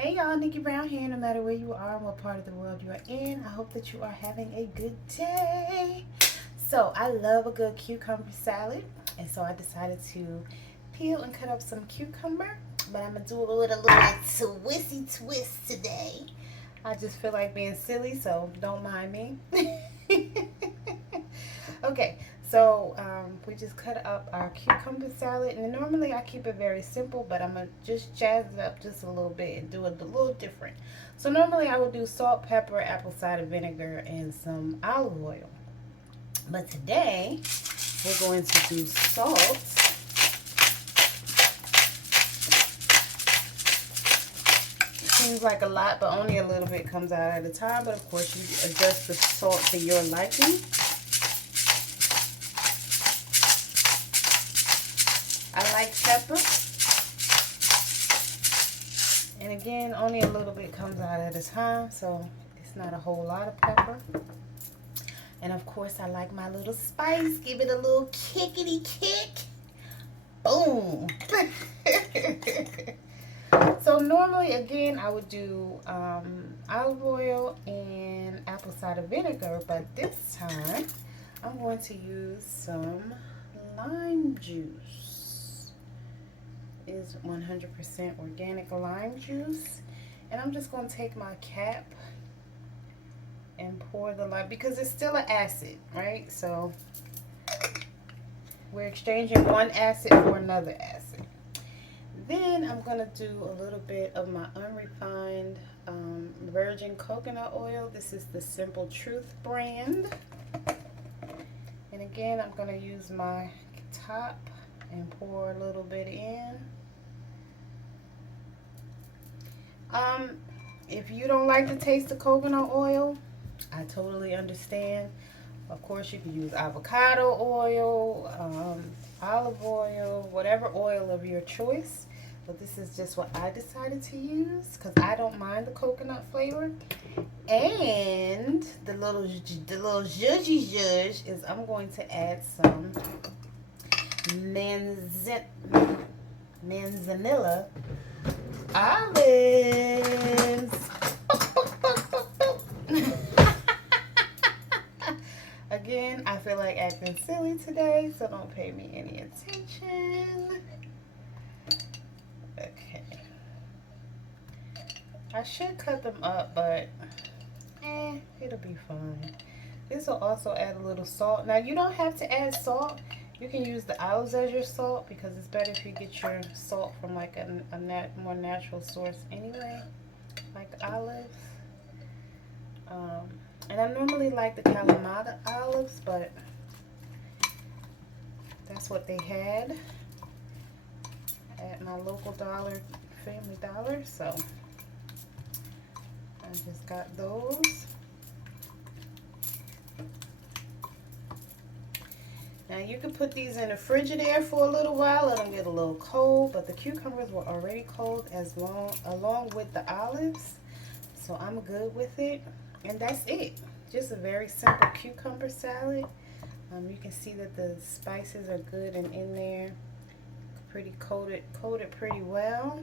Hey y'all, Nikki Brown here. No matter where you are and what part of the world you are in, I hope that you are having a good day. So I love a good cucumber salad, and so I decided to peel and cut up some cucumber, but I'm gonna do it with a little twisty twist today. I just feel like being silly, so don't mind me. Okay, so we just cut up our cucumber salad, and normally I keep it very simple, but I'm gonna just jazz it up just a little bit and do it a little different. So normally I would do salt, pepper, apple cider vinegar, and some olive oil, but today we're going to do salt. Seems like a lot, but only a little bit comes out at a time, but of course you adjust the salt to your liking. I like pepper, and again, only a little bit comes out at a time, so it's not a whole lot of pepper. And of course, I like my little spice. Give it a little kickity kick. Boom. So normally, again, I would do olive oil and apple cider vinegar, but this time I'm going to use some lime juice. It is 100% organic lime juice, and I'm just going to take my cap and pour the lime, because it's still an acid, right? So we're exchanging one acid for another acid. Then I'm going to do a little bit of my unrefined virgin coconut oil. This is the Simple Truth brand. And again, I'm going to use my top and pour a little bit in. If you don't like the taste of coconut oil, I totally understand. Of course, you can use avocado oil, olive oil, whatever oil of your choice. But this is just what I decided to use because I don't mind the coconut flavor. And the little zhuzhy is I'm going to add some manzanilla olives. Again, I feel like acting silly today, so don't pay me any attention. Okay. I should cut them up, but it'll be fine. This will also add a little salt. Now, you don't have to add salt. You can use the olives as your salt, because it's better if you get your salt from like a more natural source anyway, like olives. And I normally like the Kalamata olives, but that's what they had at my local Family Dollar, so I just got those. Now you can put these in the Frigidaire for a little while, let them get a little cold, but the cucumbers were already cold along with the olives, so I'm good with it. And that's it. Just a very simple cucumber salad. You can see that the spices are good and in there. Pretty coated pretty well.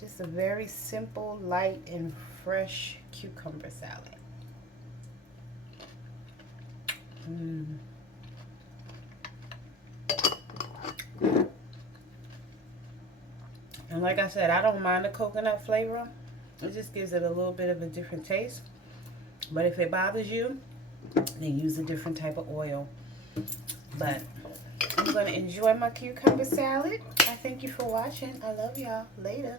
Just a very simple, light, and fresh cucumber salad. And like I said, I don't mind the coconut flavor. It just gives it a little bit of a different taste. But if it bothers you, then use a different type of oil. But I'm going to enjoy my cucumber salad. I thank you for watching. I love y'all. Later.